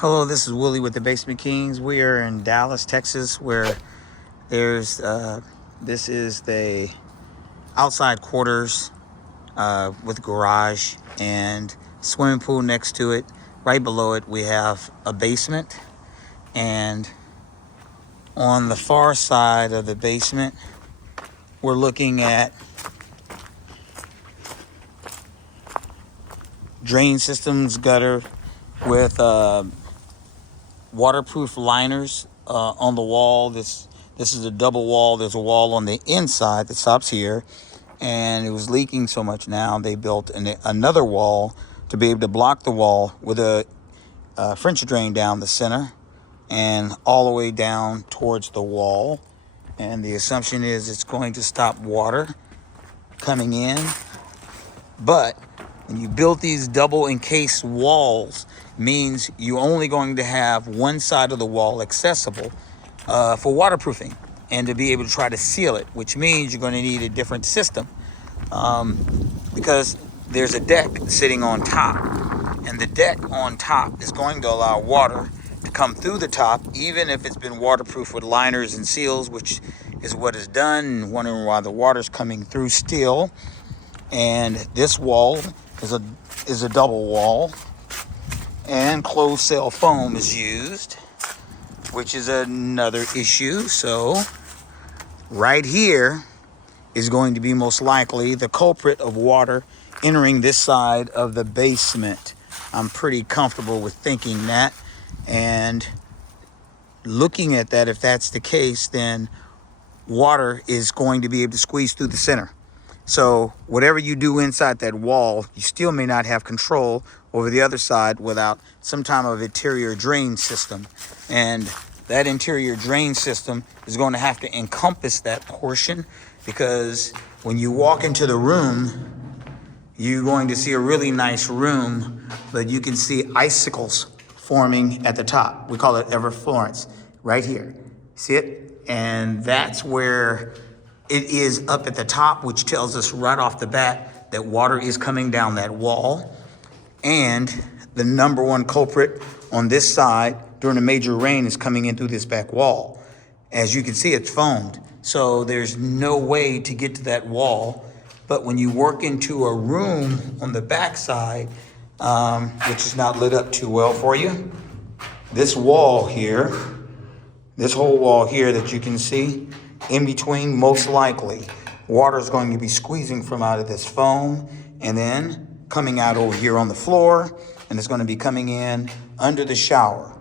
Hello, this is Willie with the Basement Kings. We are in Dallas, Texas, where there's this is the outside quarters with garage and swimming pool next to it. Right below it, we have a basement, and on the far side of the basement, we're looking at drain systems, gutter with waterproof liners on the wall. This is a double wall. There's a wall on the inside that stops here, and it was leaking so much. Now they built another wall to be able to block the wall with a French drain down the center and all the way down towards the wall. And the assumption is it's going to stop water coming in. But when you build these double encased walls, means you're only going to have one side of the wall accessible for waterproofing and to be able to try to seal it, which means you're going to need a different system because there's a deck sitting on top, and the deck on top is going to allow water to come through the top, even if it's been waterproof with liners and seals, which is what is done, and wondering why the water's coming through still. And this wall is a double wall, and closed cell foam is used, which is another issue. So right here is going to be most likely the culprit of water entering this side of the basement. I'm pretty comfortable with thinking that, and looking at that, if that's the case, then water is going to be able to squeeze through the center. So whatever you do inside that wall, you still may not have control over the other side without some type of interior drain system. And that interior drain system is going to have to encompass that portion, because when you walk into the room, you're going to see a really nice room, but you can see icicles forming at the top. We call it everflorence right here. See it? And that's where it is up at the top, which tells us right off the bat that water is coming down that wall. And the number one culprit on this side during a major rain is coming in through this back wall. As you can see, it's foamed. So there's no way to get to that wall. But when you work into a room on the back side, which is not lit up too well for you, this wall here, this whole wall here that you can see, in between, most likely, water is going to be squeezing from out of this foam and then coming out over here on the floor, and it's going to be coming in under the shower.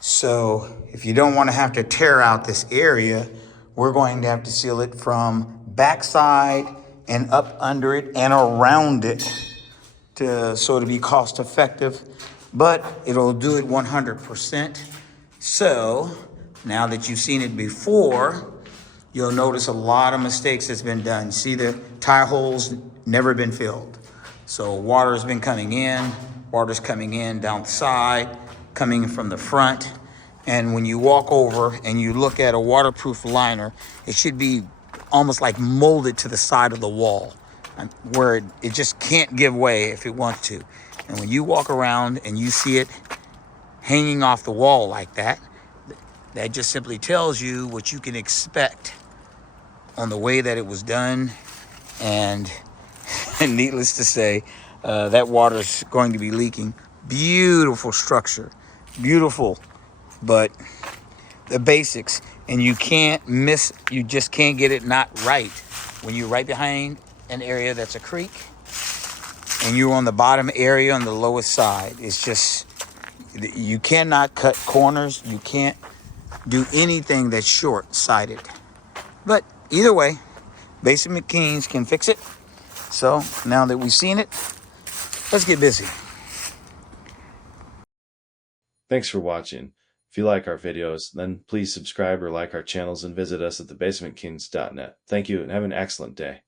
So if you don't want to have to tear out this area, we're going to have to seal it from backside and up under it and around it so to be cost effective, but it'll do it 100%. So now that you've seen it before, you'll notice a lot of mistakes that's been done. See, the tie holes never been filled. So water's been coming in, water's coming in down the side, coming from the front. And when you walk over and you look at a waterproof liner, it should be almost like molded to the side of the wall, where it just can't give way if it wants to. And when you walk around and you see it hanging off the wall like that, that just simply tells you what you can expect on the way that it was done. And needless to say, that water is going to be leaking. Beautiful structure, beautiful, but the basics, and you just can't get it not right when you're right behind an area that's a creek and you're on the bottom area on the lowest side. It's just, you cannot cut corners. You can't do anything that's short-sighted. But either way, Basement Kings can fix it. So now that we've seen it, let's get busy. Thanks for watching. If you like our videos, then please subscribe or like our channels and visit us at thebasementkings.net. Thank you and have an excellent day.